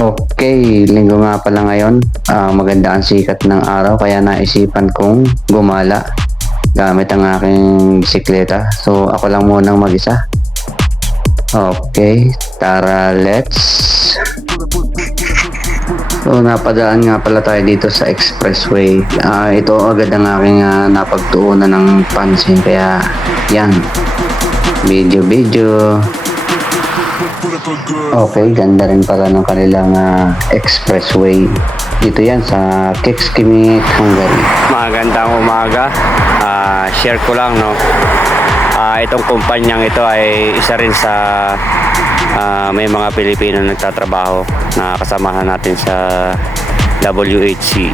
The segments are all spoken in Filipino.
Okay, linggo nga pala ngayon. Maganda ang sikat ng araw kaya naisipan kong gumala gamit ang aking bisikleta. So ako lang munang mag-isa. Okay, tara let's. So napadaan nga pala tayo dito sa expressway. Ito agad ang aking napagtuunan ng pansin kaya yan. Video. Okay, ganda rin pala ng kanilang expressway. Dito yan sa Kecskemét, Hungary. Magandang umaga. Share ko lang, no. Itong kumpanyang ito ay isa rin sa may mga Pilipino nagtatrabaho na kasamahan natin sa WHC.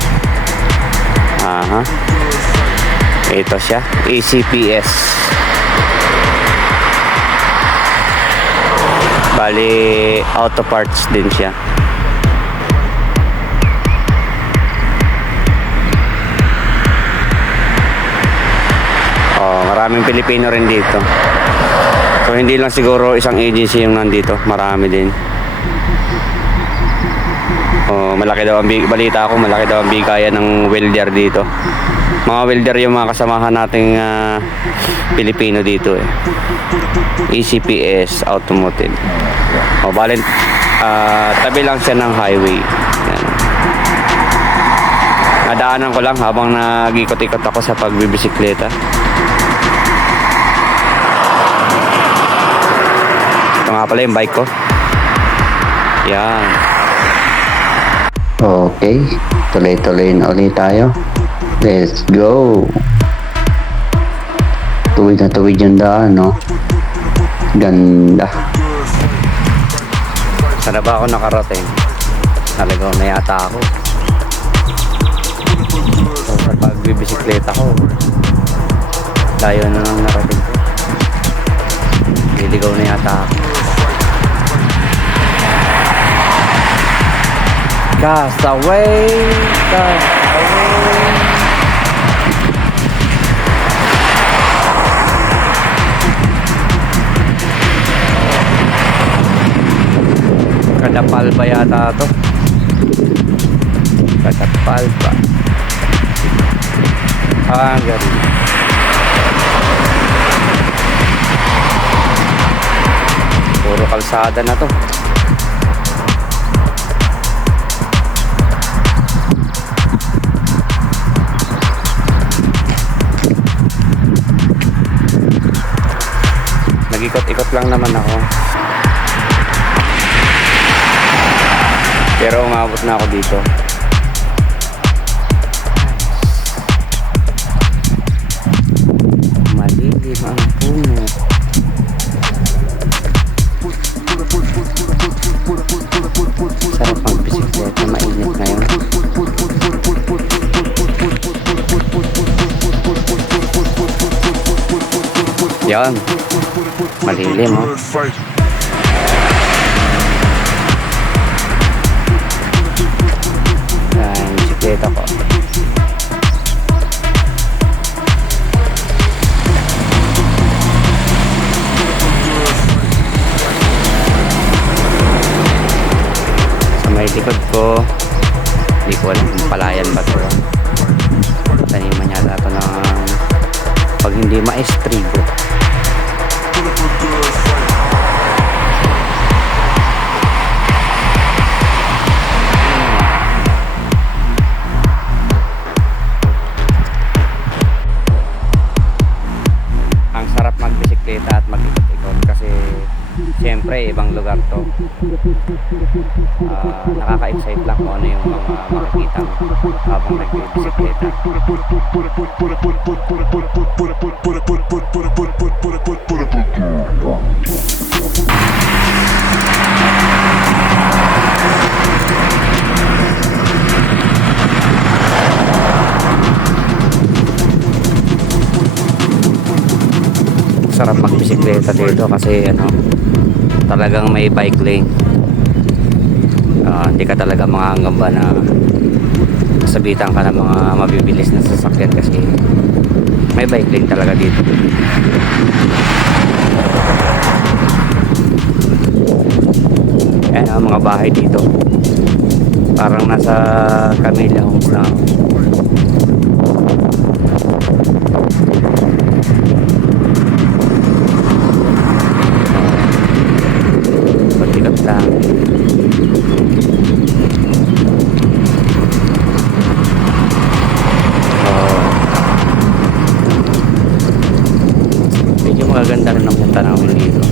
Ito siya, ACPS. Bali, auto parts din siya. Maraming Pilipino rin dito. So hindi lang siguro isang agency yung nandito, marami din. Malaki daw ang balita ako, malaki daw ang bigayan ng welder dito. Mga welder yung mga kasamahan nating Pilipino dito eh. ECPS Automotive. Bali, tabi lang siya ng highway. Yan. Nadaanan ko lang habang nag-ikot-ikot ako sa pagbibisikleta. Ito nga pala yung bike ko. Yan. Okay, tuloy-tuloy na ulit tayo. Let's go. Tuwid na tuwid yung daan, no? Ganda. Sana ba ako nakarating? Nalagaw na yata ako. So, sa pagbibisikleta ko, layo na nang narating ko. Niligaw na yata ako. Castaway. Kadapal ba yata ito? Kadapal ba? Hungary. Puro kalsada na to. Nag-ikot-ikot lang naman ako. Pero umabot na ako dito. Malilim ang puno. Sarap ang bisikleta, mainit ngayon. Yan. Malilim, oh. Yan, bisikleta ko. Sa may likod ko, hindi ko alam kung palayan ba ito. Taniman yata ito ng pag hindi maestrigo. Ang sarap magbisikleta at mag-ikot-ikot kasi siyempre ibang lugar to. Nakaka-excite lang kung ano yung mga makikita habang nagbibisikleta. Sarap magbisikleta dito kasi talagang may bike lane. Hindi ka talaga makangamba na sabitan ka ng mga mabibilis na sasakyan kasi may bike lane talaga dito. Ayan ang mga bahay dito. Parang nasa Camellia Homes na ako. Patikat lang. Medyo magaganda rin ang tanawin dito.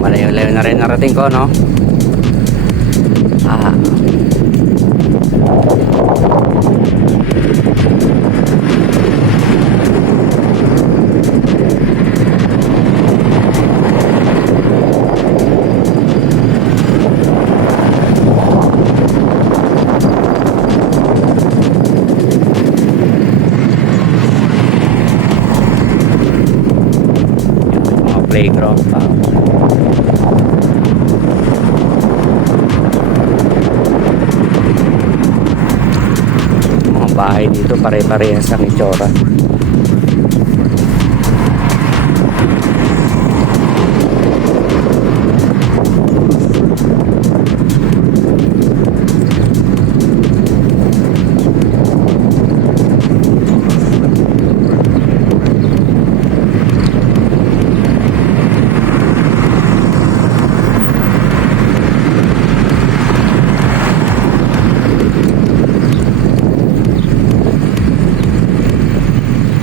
Malayo-layo na rin narating ko, no? Mga playground pa. Bahay dito pare-parehas ang itsura.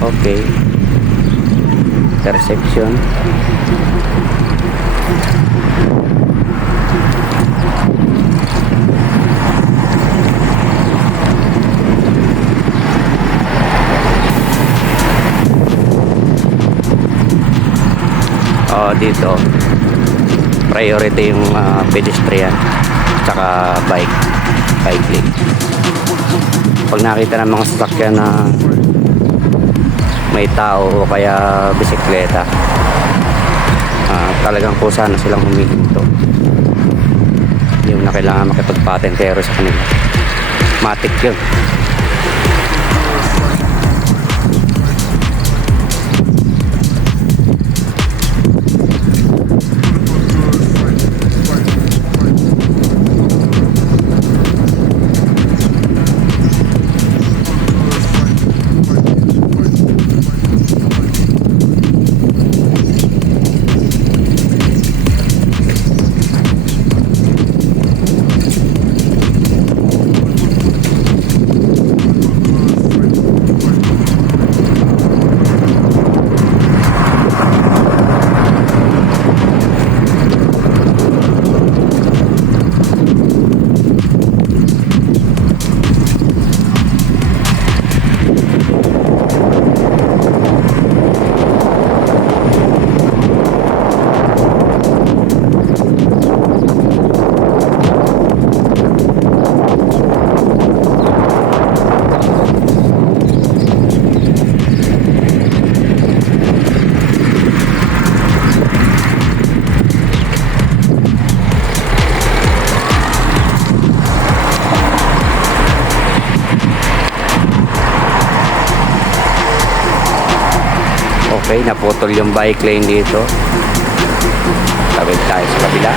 Okay. Intersection. Dito priority yung pedestrian tsaka bike lane. Pag nakita ng mga sasakyan na may tao o kaya bisikleta, talagang kusa na silang humihinto. Yung na kailangan makipagpatentero sa kanila, matik yun. Okay, naputol yung bike lane dito. Tawid tayo sa kabila.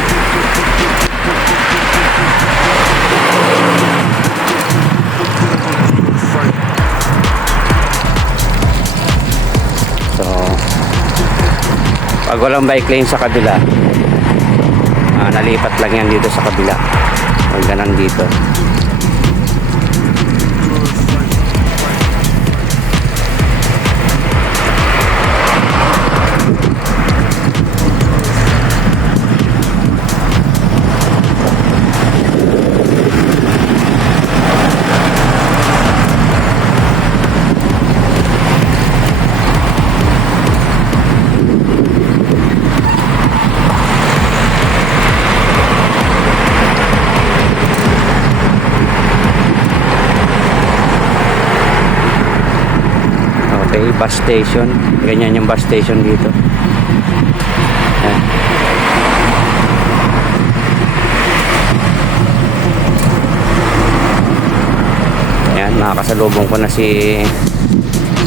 So, pag walang bike lane sa kabila, nalipat lang yan dito sa kabila. Hanggang dito. Okay, bus station. Ganyan yung bus station dito. Ayan. Ayan, makakasalubong ko na si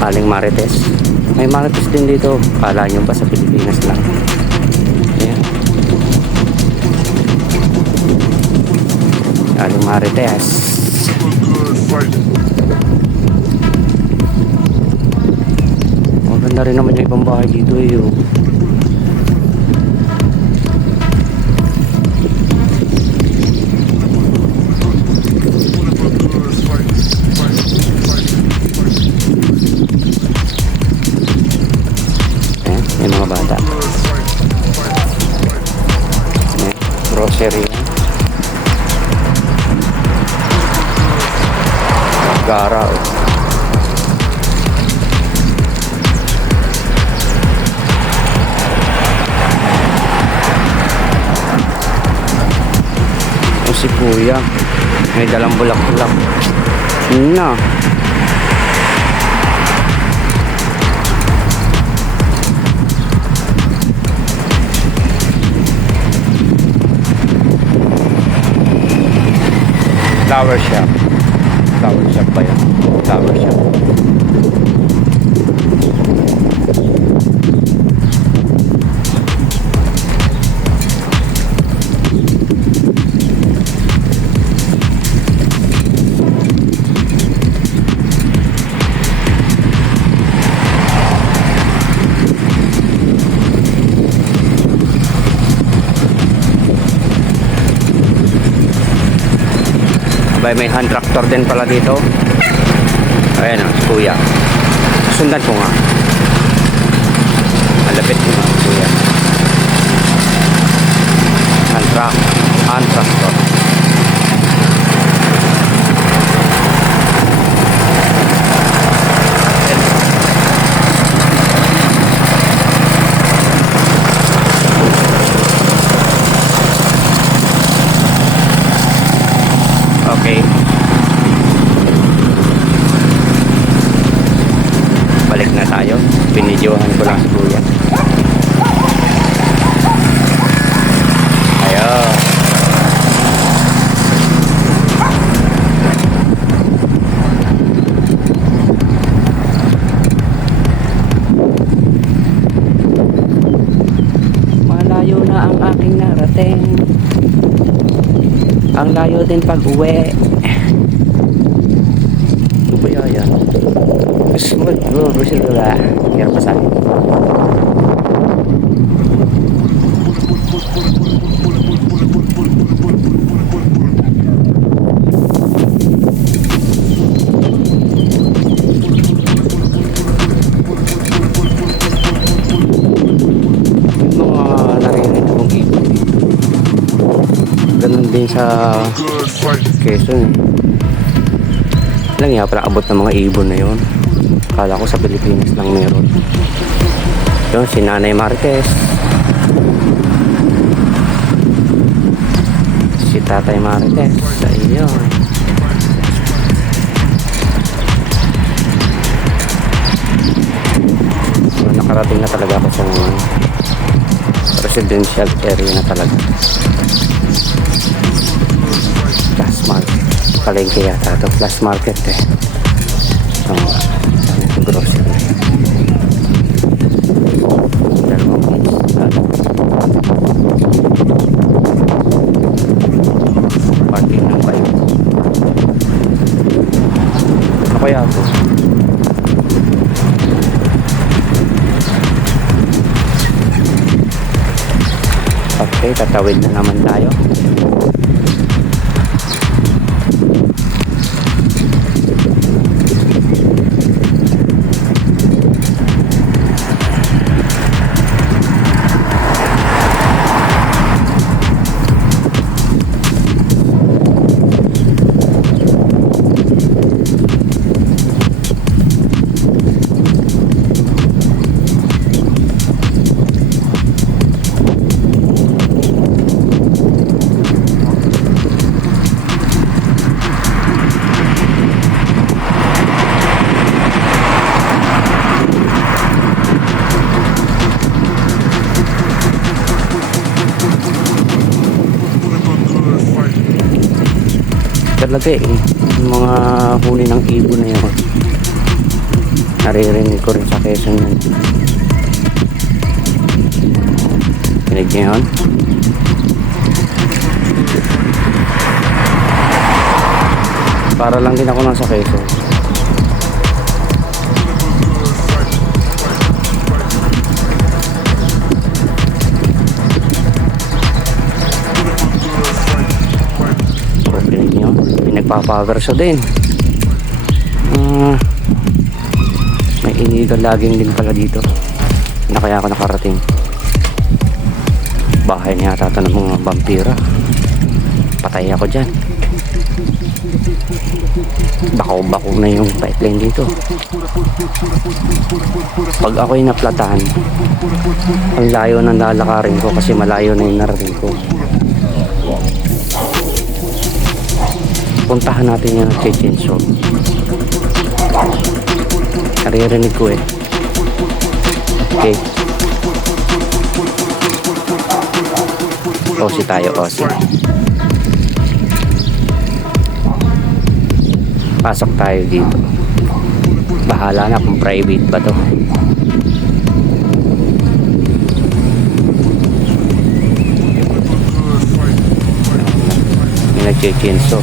Aling Marites. May Marites din dito. Kala nyo ba sa Pilipinas lang? Ayan. Aling Marites. Maganda rin naman yung ibang bahay dito eh. Oh. May mga bata. Grocery. Gara. Si kuya may dalang bulak-bulak na flower shop ba yan? Flower shop. May hand tractor din pala dito. Ayan o, si kuya. Sundan ko nga. Malapit ko nga, kuya. Hand tractor. Okay. Balik na tayo. Binidyohan ko lang si kuya. Ayun. Malayo na ang aking narating. Ang layo din pag-uwi. Ano ba yan? Smooth bro, sila. Hirap pa sa akin. Yung mga narinig kong ibon dito. Ganun din sa Quezon. Lang nga pala abot ng mga ibon na yun. Kala ko sa Pilipinas lang meron. Yun, si Nanay Marquez. Si Tatay Marquez. Ayun. So, nakarating na talaga ako sa residential area na talaga. Plus market. Palengke yata ito. Plus market eh. So, grocery. Dalawang kids. Parking ng bike. Ano kaya ito? Okay, tatawid na naman tayo. talaga eh. Yung mga huni ng ibon na yun. Naririnig ko rin sa Quezon yun. Kinig niyo yun? Para lang din ako nasa Quezon. Kinig niyo? Pinagpapaverso din. May illegal laging din pala dito na kaya ako nakarating. Bahay niya ata ng mga vampira. Patay ako dyan. Bako-bako na yung pipeline dito. Pag ako'y naplatahan, ang layo ng lalakarin ko kasi malayo na yung narating ko. Puntahan natin yung Chechenso. Naririnig ko eh. Okay. Osi tayo, Osi. Pasok tayo dito. Bahala na kung private ba to. May nag-Chechenso.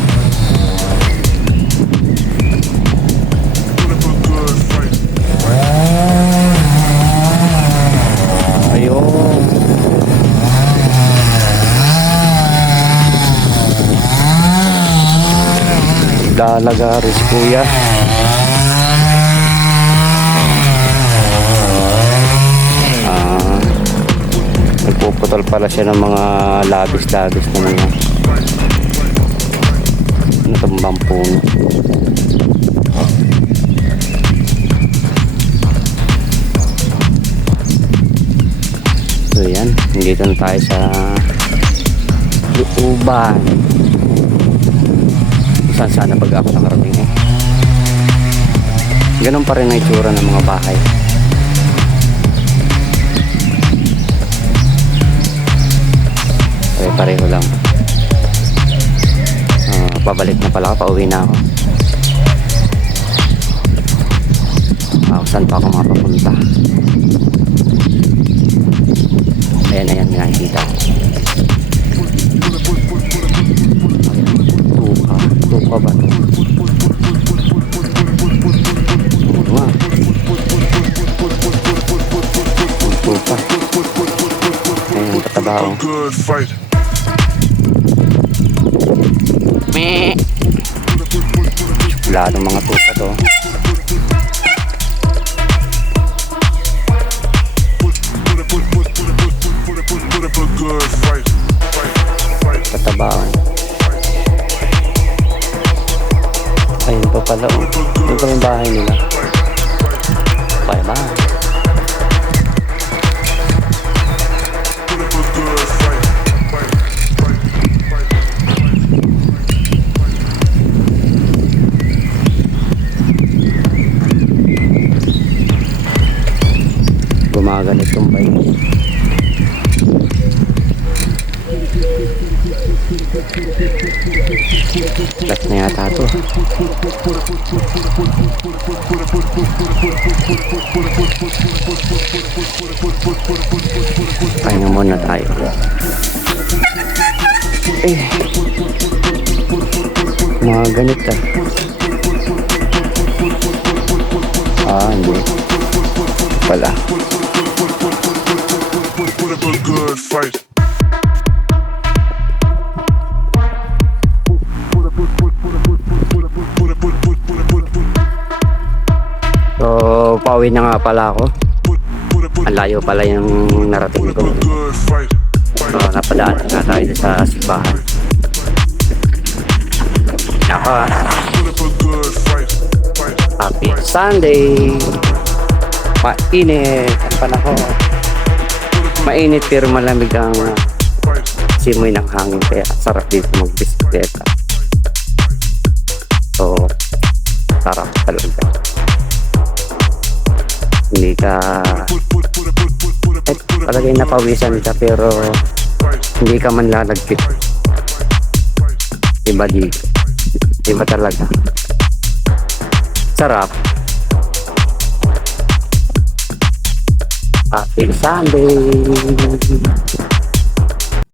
Ayun. Lalagaris kuya. Nagpuputol pala siya ng mga labis-labis na mga natumbang puno. So yan, dito na tayo sa Luuban. Saan sana pag ako nakarating eh. Ganun pa rin ang itsura ng mga bahay. Pareho lang. Pabalik na pala ako, pauwi na ako. Saan pa ako mapapunta? Ayan, nakikita ko. Tuka ba? Nga. Tuka. Ayan, katabao. Meh. Wala ng mga tuka to. Katabao. Ayun pa pala. Ito pa yung bahay nila. Bye-bye. Gumaganit yung bike. Last na yata ito. Kaya muna tayo. Mga ganit ka. Hindi pala. So, pauwi na nga pala ako. Ang layo pala yung narating ko. So, napadaan na tayo sa simbahan. Ako Happy Sunday. Mainit ang panahon. Mainit pero malamig ang simoy ng hangin. Kaya sarap dito mag-bisikleta. So, sarap talaga. Hindi ka palagay napawisan ka pero hindi ka man lalagkit. Iba di Iba talaga. Sarap. Happy Sunday!